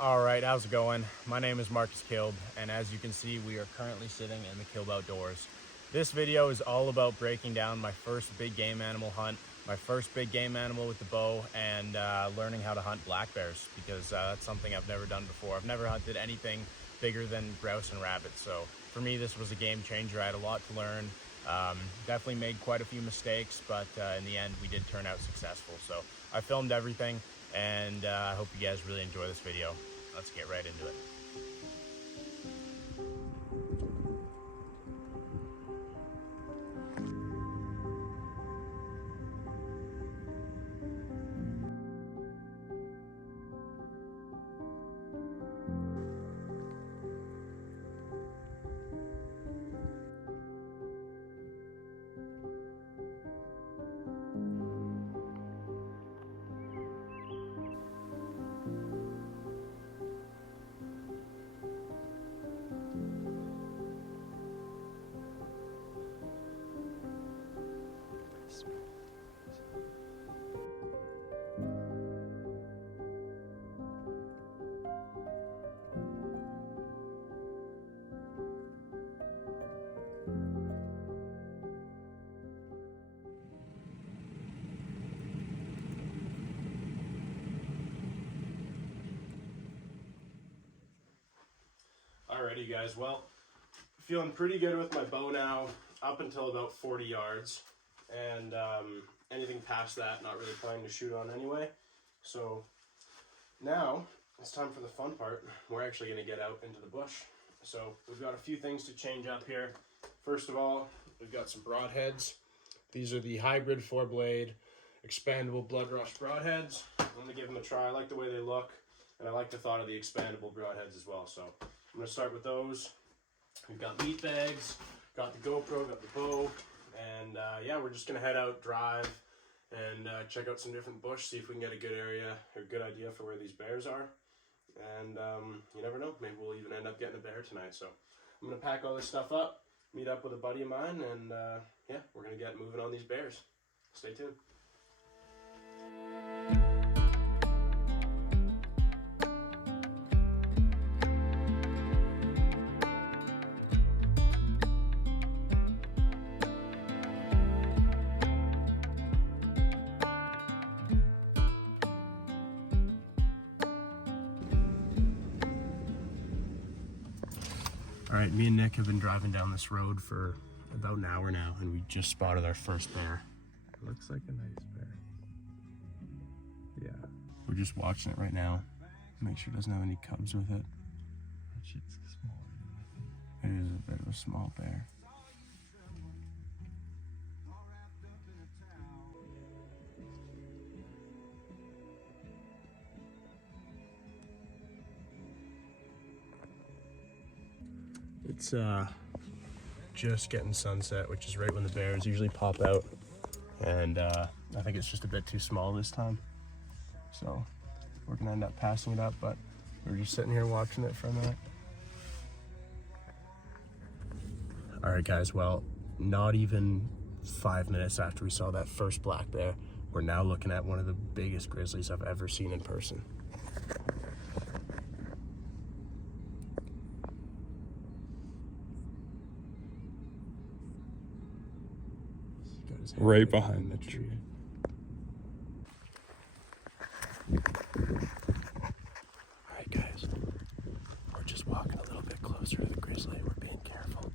All right, how's it going? My name is Kilb, and as you can see, we are currently sitting in the Kilb outdoors. This video is all about breaking down my first big game animal hunt, my first big game animal with the bow, and learning how to hunt black bears, because that's something I've never done before. I've never hunted anything bigger than grouse and rabbits, so for me this was a game changer. I had a lot to learn. Definitely made quite a few mistakes, but in the end we did turn out successful. So I filmed everything, and I hope you guys really enjoy this video. Let's get right into it. Alrighty guys, well, feeling pretty good with my bow now, up until about 40 yards, and anything past that, not really planning to shoot on anyway. So now it's time for the fun part. We're actually going to get out into the bush. So we've got a few things to change up here. First of all, we've got some broadheads. These are the hybrid 4-blade expandable blood rush broadheads. I'm going to give them a try. I like the way they look, and I like the thought of the expandable broadheads as well. So I'm going to start with those. We've got meat bags, got the GoPro, got the bow, and yeah, we're just going to head out, drive, and check out some different bush, see if we can get a good area, or a good idea for where these bears are. And you never know, maybe we'll even end up getting a bear tonight. So I'm going to pack all this stuff up, meet up with a buddy of mine, and yeah, we're going to get moving on these bears. Stay tuned. All right, me and Nick have been driving down this road for about an hour now, and we just spotted our first bear. It looks like a nice bear. Yeah. We're just watching it right now. Make sure it doesn't have any cubs with it. It's small. It is a bit of a small bear. It's just getting sunset, which is right when the bears usually pop out, and I think it's just a bit too small this time, so we're gonna end up passing it up, but we're just sitting here watching it for a minute. All right guys, well, not even 5 minutes after we saw that first black bear, we're now looking at one of the biggest grizzlies I've ever seen in person. Right behind the tree. Alright guys, we're just walking a little bit closer to the grizzly. We're being careful,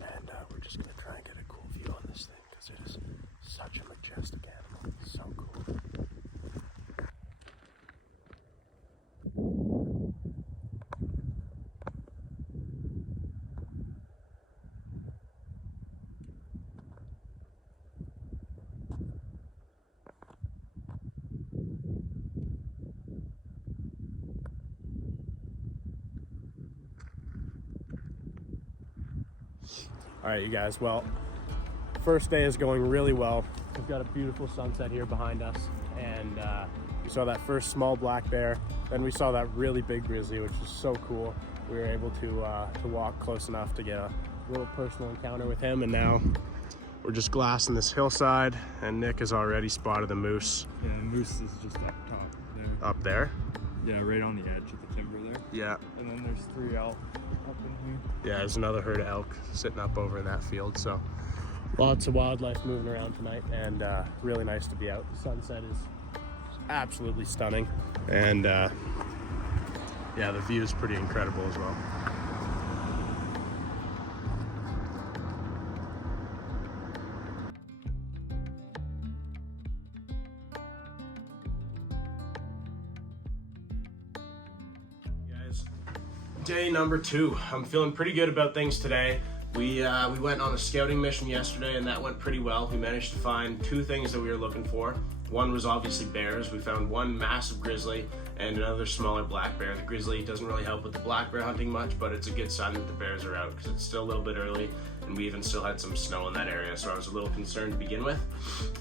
and we're just going to try and get a cool view on this thing, because it is such a majestic animal. It's so cool. All right, you guys, well, first day is going really well. We've got a beautiful sunset here behind us, and we saw that first small black bear. Then we saw that really big grizzly, which was so cool. We were able to walk close enough to get a little personal encounter with him, and now we're just glassing this hillside, and Nick has already spotted the moose. Yeah, the moose is just up top there. Up there? Yeah, right on the edge of the timber there. Yeah. And then there's 3 elk up in here. Yeah, there's another herd of elk sitting up over in that field. So lots of wildlife moving around tonight, and really nice to be out. The sunset is absolutely stunning, and yeah, the view is pretty incredible as well. Guys, day number 2. I'm feeling pretty good about things today. We went on a scouting mission yesterday, and that went pretty well. We managed to find 2 things that we were looking for. One was obviously bears. We found one massive grizzly and another smaller black bear. The grizzly doesn't really help with the black bear hunting much, but it's a good sign that the bears are out because it's still a little bit early, and we even still had some snow in that area, so I was a little concerned to begin with.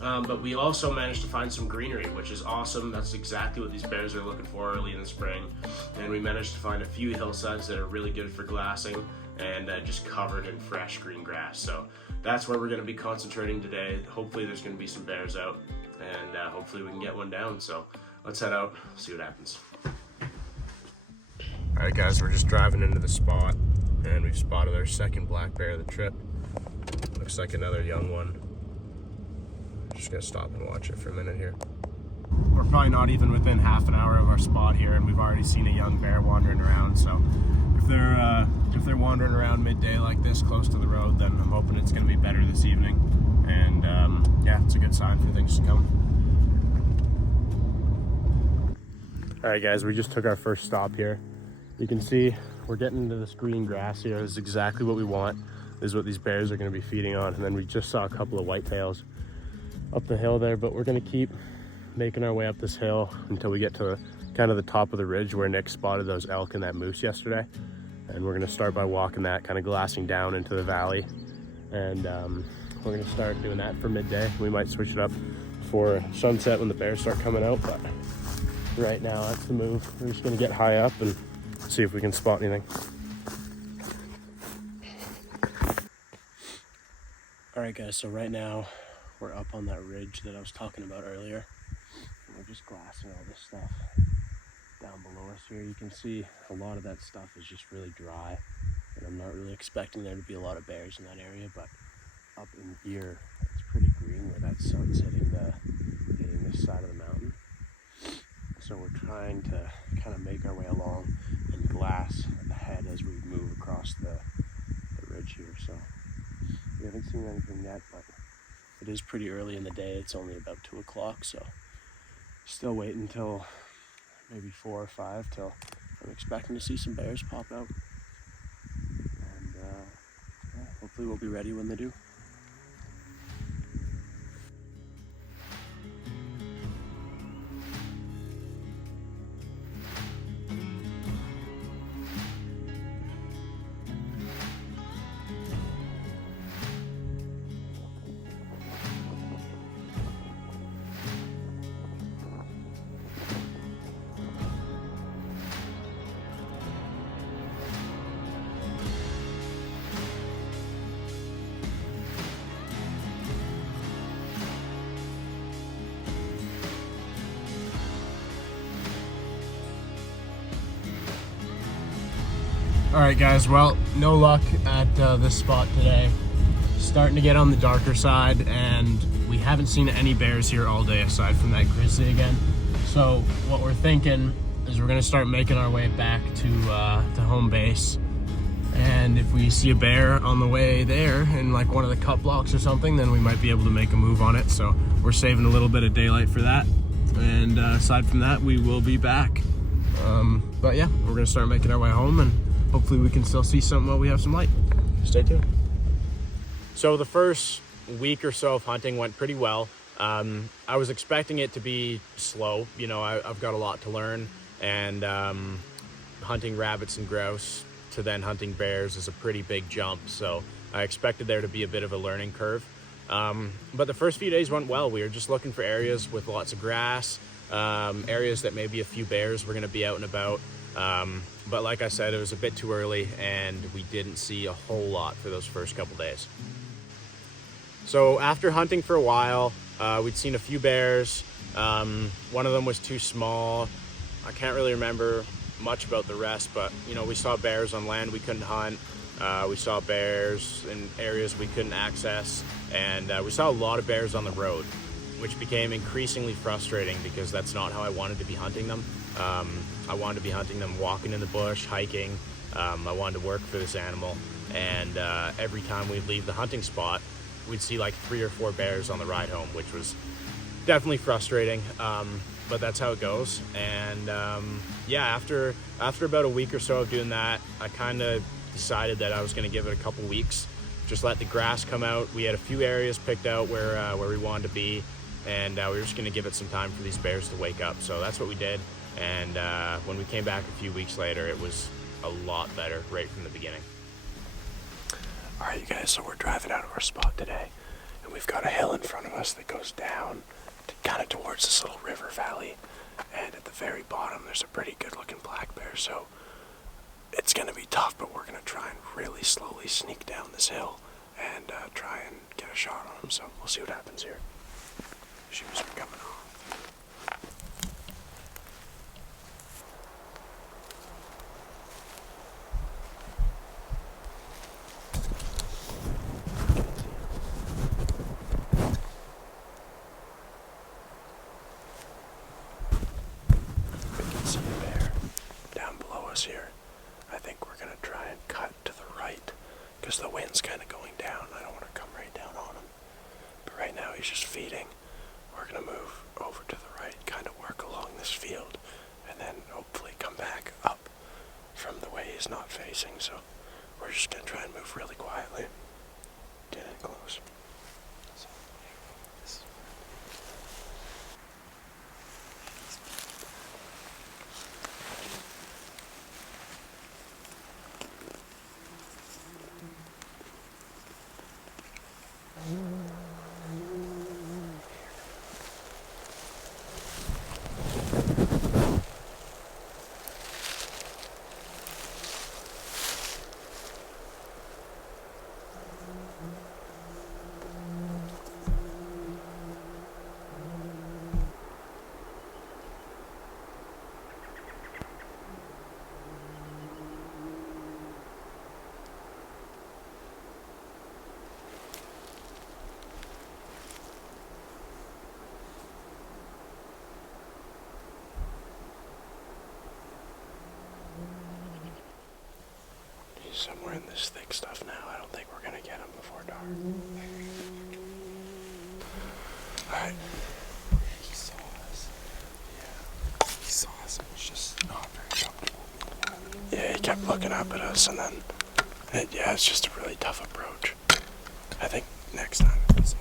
But we also managed to find some greenery, which is awesome. That's exactly what these bears are looking for early in the spring. And we managed to find a few hillsides that are really good for glassing and just covered in fresh green grass. So that's where we're going to be concentrating today. Hopefully there's going to be some bears out, and hopefully we can get one down. So let's head out, see what happens. All right, guys, we're just driving into the spot, and we've spotted our second black bear of the trip. Looks like another young one. Just gonna stop and watch it for a minute here. We're probably not even within half an hour of our spot here, and we've already seen a young bear wandering around. So if they're wandering around midday like this close to the road, then I'm hoping it's gonna be better this evening. And yeah, it's a good sign for things to come. All right, guys, we just took our first stop here. You can see we're getting into this green grass here. This is exactly what we want. This is what these bears are going to be feeding on. And then we just saw a couple of whitetails up the hill there, but we're going to keep making our way up this hill until we get to kind of the top of the ridge where Nick spotted those elk and that moose yesterday. And we're going to start by walking that, kind of glassing down into the valley. And we're going to start doing that for midday. We might switch it up for sunset when the bears start coming out, but right now that's the move. We're just going to get high up and see if we can spot anything. All right, guys, so right now we're up on that ridge that I was talking about earlier, and we're just glassing all this stuff down below us here. You can see a lot of that stuff is just really dry, and I'm not really expecting there to be a lot of bears in that area, but up in here it's pretty green where that sun's hitting this side of the mountain. So we're trying to kind of make our way along and glass ahead as we move across the ridge here. So we haven't seen anything yet, but it is pretty early in the day. It's only about 2 o'clock, so still waiting until maybe 4 or 5 till I'm expecting to see some bears pop out. And yeah, hopefully we'll be ready when they do. All right, guys, well, no luck at this spot today. Starting to get on the darker side, and we haven't seen any bears here all day aside from that grizzly again. So what we're thinking is we're gonna start making our way back to home base. And if we see a bear on the way there in like one of the cut blocks or something, then we might be able to make a move on it. So we're saving a little bit of daylight for that. And aside from that, we will be back. But yeah, we're gonna start making our way home, and hopefully we can still see something while we have some light. Stay tuned. So the first week or so of hunting went pretty well. I was expecting it to be slow. You know, I've got a lot to learn, and hunting rabbits and grouse to then hunting bears is a pretty big jump. So I expected there to be a bit of a learning curve. But the first few days went well. We were just looking for areas with lots of grass, areas that maybe a few bears were gonna be out and about. But like I said, it was a bit too early, and we didn't see a whole lot for those first couple days. So after hunting for a while, we'd seen a few bears. One of them was too small. I can't really remember much about the rest, but you know, we saw bears on land we couldn't hunt. We saw bears in areas we couldn't access, and we saw a lot of bears on the road, which became increasingly frustrating because that's not how I wanted to be hunting them. I wanted to be hunting them walking in the bush, hiking. I wanted to work for this animal, and every time we'd leave the hunting spot, we'd see like 3 or 4 bears on the ride home, which was definitely frustrating, but that's how it goes. And yeah, after about a week or so of doing that, I kind of decided that I was going to give it a couple weeks, just let the grass come out. We had a few areas picked out where we wanted to be, and we were just going to give it some time for these bears to wake up. So that's what we did, and when we came back a few weeks later, it was a lot better right from the beginning. Alright, you guys, so we're driving out of our spot today, and we've got a hill in front of us that goes down kind of towards this little river valley, and at the very bottom there's a pretty good looking black bear. So it's going to be tough, but we're going to try and really slowly sneak down this hill and try and get a shot on him. So we'll see what happens here. Shoes are coming off. Here. I think we're going to try and cut to the right because the wind's kind of going down. I don't want to come right down on him. But right now he's just feeding. We're going to move over to the right, kind of work along this field, and then hopefully come back up from the way he's not facing. So we're just going to try and move really quietly. Get in close. Somewhere in this thick stuff now. I don't think we're gonna get him before dark. Alright. He saw us. Yeah. He saw us and was just not very comfortable. Yeah, he kept looking up at us, and then yeah, it's just a really tough approach. I think next time it's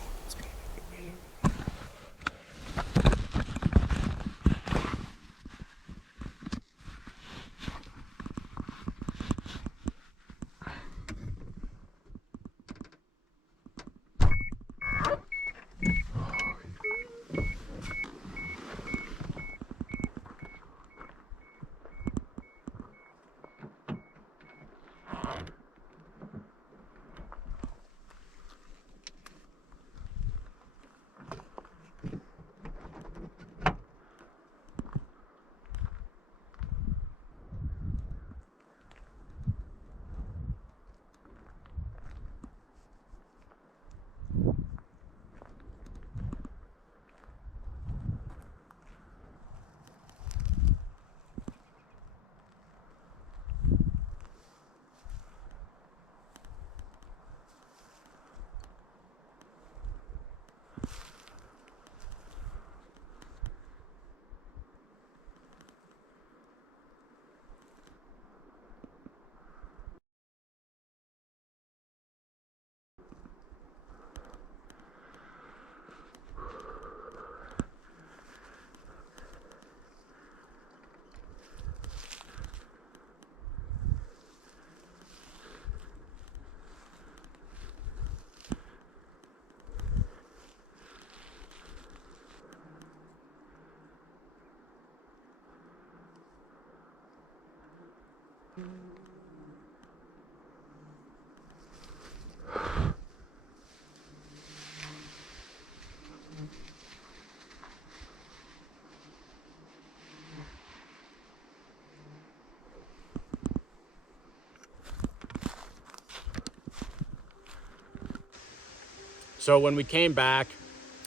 So when we came back,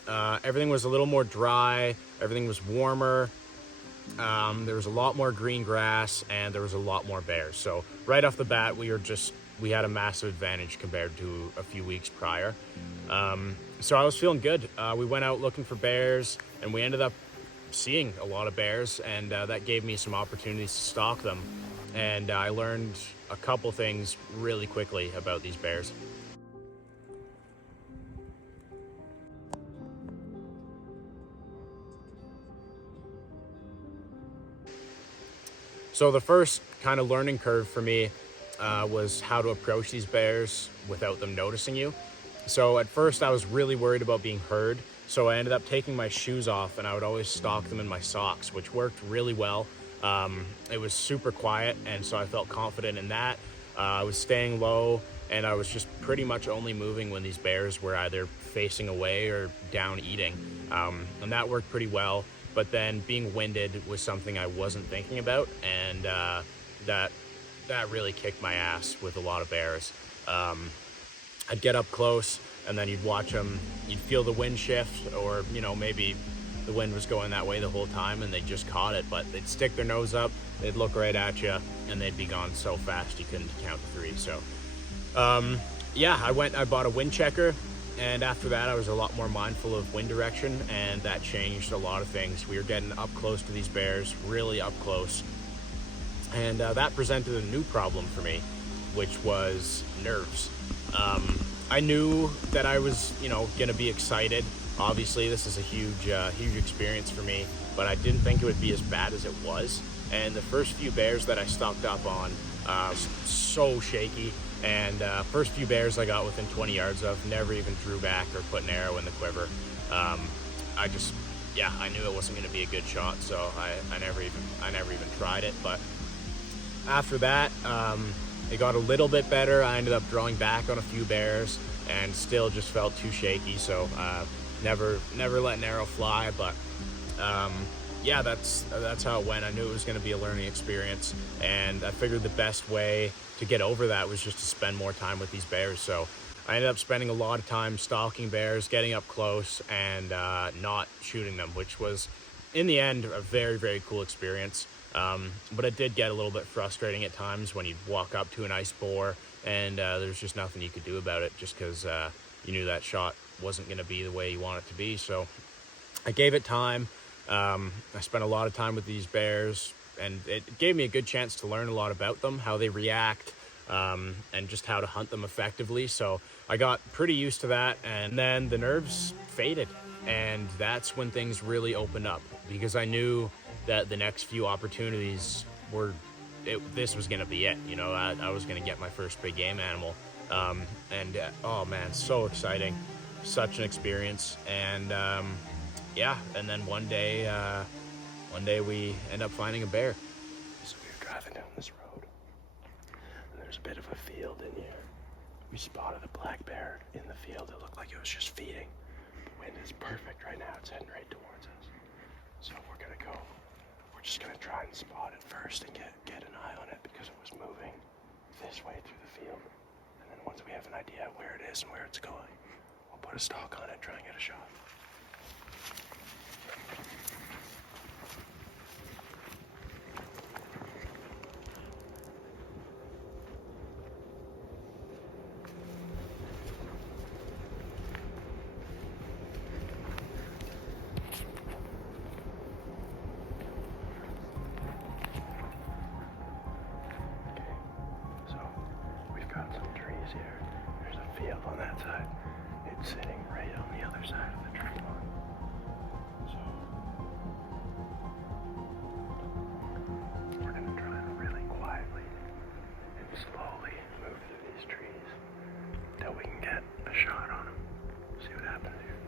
everything was a little more dry, everything was warmer, there was a lot more green grass, and there was a lot more bears. So right off the bat, we had a massive advantage compared to a few weeks prior. So I was feeling good. We went out looking for bears, and we ended up seeing a lot of bears, and that gave me some opportunities to stalk them. And I learned a couple things really quickly about these bears. So the first kind of learning curve for me was how to approach these bears without them noticing you. So at first I was really worried about being heard, so I ended up taking my shoes off, and I would always stalk them in my socks, which worked really well. It was super quiet, and so I felt confident in that. I was staying low, and I was just pretty much only moving when these bears were either facing away or down eating, and that worked pretty well. But then being winded was something I wasn't thinking about, and that really kicked my ass with a lot of bears. I'd get up close, and then you'd watch them, you'd feel the wind shift, or maybe the wind was going that way the whole time and they just caught it, but they'd stick their nose up, they'd look right at you, and they'd be gone so fast you couldn't count to three. So I bought a wind checker, and after that I was a lot more mindful of wind direction, and that changed a lot of things. We were getting up close to these bears, really up close, and that presented a new problem for me, which was nerves. I knew that I was, going to be excited. Obviously, this is a huge experience for me, but I didn't think it would be as bad as it was. And the first few bears that I stocked up on, so shaky. And first few bears I got within 20 yards of, never even drew back or put an arrow in the quiver. I knew it wasn't going to be a good shot, so I never even tried it. But after that, it got a little bit better. I ended up drawing back on a few bears and still just felt too shaky, so never let an arrow fly. But that's how it went. I knew it was going to be a learning experience, and I figured the best way to get over that was just to spend more time with these bears. So I ended up spending a lot of time stalking bears, getting up close, and not shooting them, which was, in the end, a very, very cool experience. But it did get a little bit frustrating at times when you'd walk up to a nice boar and there's just nothing you could do about it, just because you knew that shot wasn't going to be the way you want it to be. So I gave it time. I spent a lot of time with these bears, and it gave me a good chance to learn a lot about them, how they react, and just how to hunt them effectively. So I got pretty used to that, and then the nerves faded, and that's when things really opened up, because I knew that the next few opportunities this was going to be it. I was going to get my first big game animal. Oh man, so exciting. Such an experience. And and then one day we end up finding a bear. So we were driving down this road, and there's a bit of a field in here. We spotted a black bear in the field. It looked like it was just feeding. The wind is perfect right now. It's heading right towards us. So we're going to go. We're just going to try and spot it first and get an eye on it, because it was moving this way through the field. And then once we have an idea where it is and where it's going, we'll put a stalk on it and try and get a shot. Here. There's a field on that side. It's sitting right on the other side of the tree line. So we're going to try and really quietly and slowly move through these trees until we can get a shot on them. See what happens here.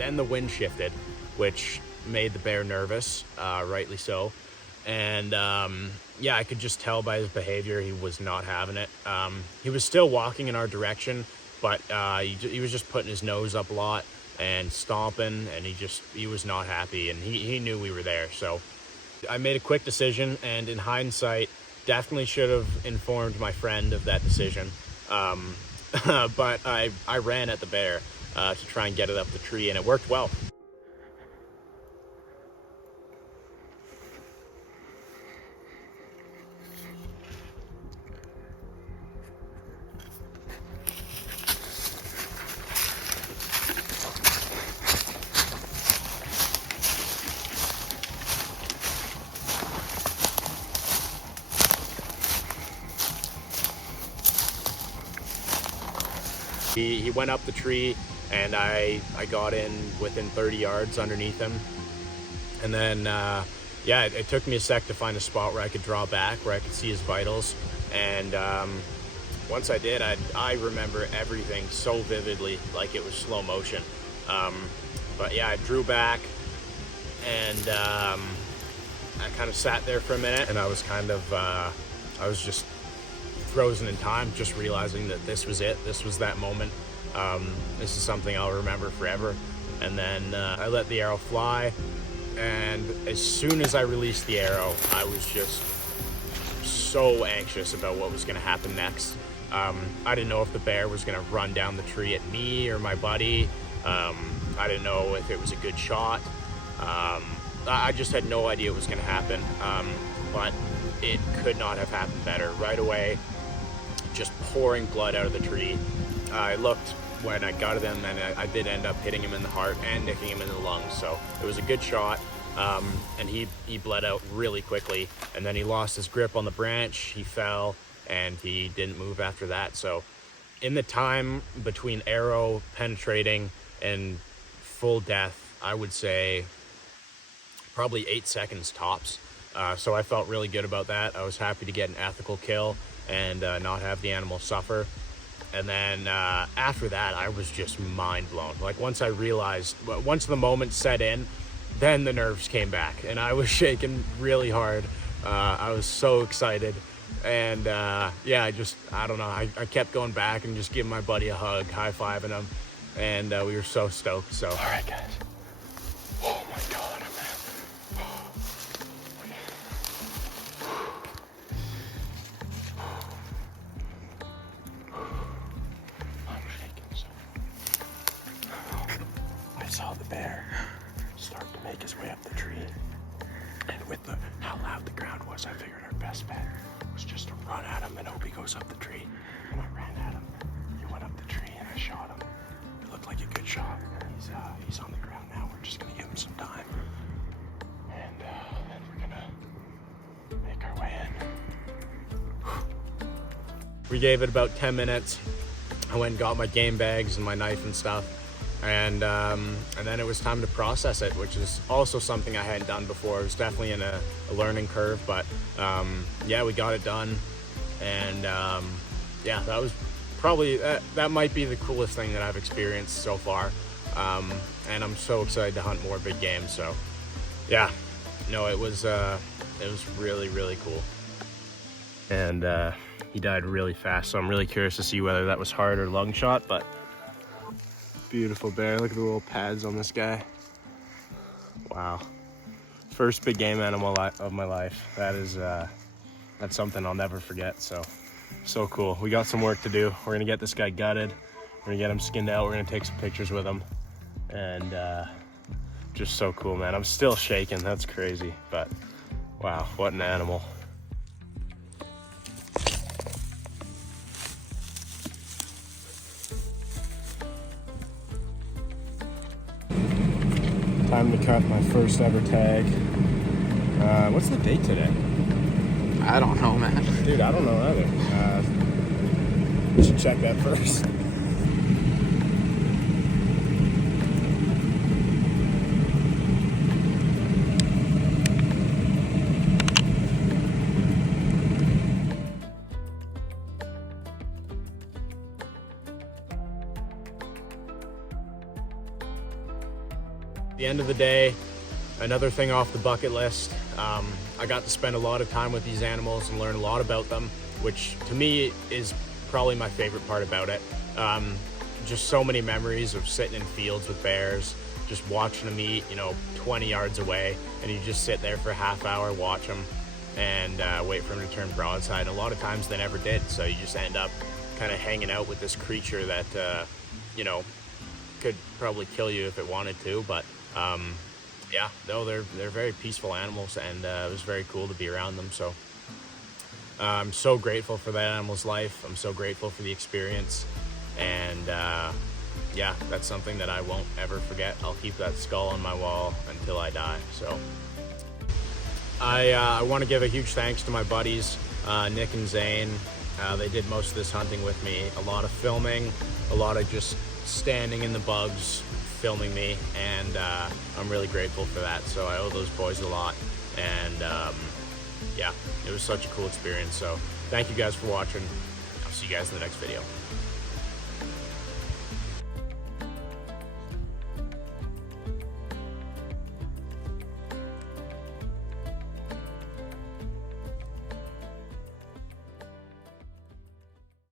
then the wind shifted, which made the bear nervous, rightly so. And yeah, I could just tell by his behavior he was not having it. He was still walking in our direction, but he was just putting his nose up a lot and stomping, and he was not happy, and he knew we were there. So I made a quick decision, and in hindsight, definitely should have informed my friend of that decision. But I ran at the bear to try and get it up the tree, and it worked well. He went up the tree, and I got in within 30 yards underneath him. And then, yeah, it took me a sec to find a spot where I could draw back, where I could see his vitals. And once I did, I remember everything so vividly, like it was slow motion. But yeah, I drew back, and I kind of sat there for a minute, and I was just frozen in time, just realizing that this was it. This was that moment. This is something I'll remember forever. And then I let the arrow fly, and as soon as I released the arrow, I was just so anxious about what was going to happen next. I didn't know if the bear was going to run down the tree at me or my buddy. I didn't know if it was a good shot. I just had no idea what was going to happen. But it could not have happened better. Right away, just pouring blood out of the tree. I looked when I got to them, and I did end up hitting him in the heart and nicking him in the lungs. So it was a good shot, and he bled out really quickly. And then he lost his grip on the branch. He fell, and he didn't move after that. So in the time between arrow penetrating and full death, I would say probably 8 seconds tops. So I felt really good about that. I was happy to get an ethical kill and not have the animal suffer. And then after that, I was just mind blown. Like once the moment set in, then the nerves came back, and I was shaking really hard. I was so excited. And yeah, I don't know. I kept going back and just giving my buddy a hug, high-fiving him. And we were so stoked. So, All right, guys. Oh my God, man. I'm shaking so. I saw the bear start to make his way up the tree. And with how loud the ground was, I figured our best bet was just to run at him and hope he goes up the tree. And I ran at him. He went up the tree, and I shot him. It looked like a good shot. He's on the ground now. We're just gonna give him some time, and then we're gonna make our way in. we gave it about 10 minutes. I went and got my game bags and my knife and stuff. And then it was time to process it, which is also something I hadn't done before. It was definitely in a learning curve, but yeah, we got it done. And yeah, that was probably, that might be the coolest thing that I've experienced so far. And I'm so excited to hunt more big game. So yeah, no, it was really, really cool. And he died really fast, so I'm really curious to see whether that was heart or lung shot, but beautiful bear. Look at the little pads on this guy. Wow. First big game animal of my life. That's something I'll never forget. So cool. We got some work to do. We're gonna get this guy gutted. We're gonna get him skinned out. We're gonna take some pictures with him. And just so cool, man. I'm still shaking. That's crazy. But wow, what an animal. Time to cut my first ever tag. What's the date today? I don't know, man. Dude, I don't know either. We should check that first. the end of the day, another thing off the bucket list, I got to spend a lot of time with these animals and learn a lot about them, which to me is probably my favorite part about it. Just so many memories of sitting in fields with bears, just watching them eat, 20 yards away, and you just sit there for a half hour, watch them, and wait for them to turn broadside. And a lot of times they never did, so you just end up kind of hanging out with this creature that, could probably kill you if it wanted to, but yeah, no, they're very peaceful animals, and it was very cool to be around them. So I'm so grateful for that animal's life. I'm so grateful for the experience, and yeah, that's something that I won't ever forget. I'll keep that skull on my wall until I die. So I want to give a huge thanks to my buddies, Nick and Zane. They did most of this hunting with me. A lot of filming, a lot of just standing in the bugs, filming me, and I'm really grateful for that. So I owe those boys a lot, and yeah, it was such a cool experience. So thank you guys for watching. I'll see you guys in the next video.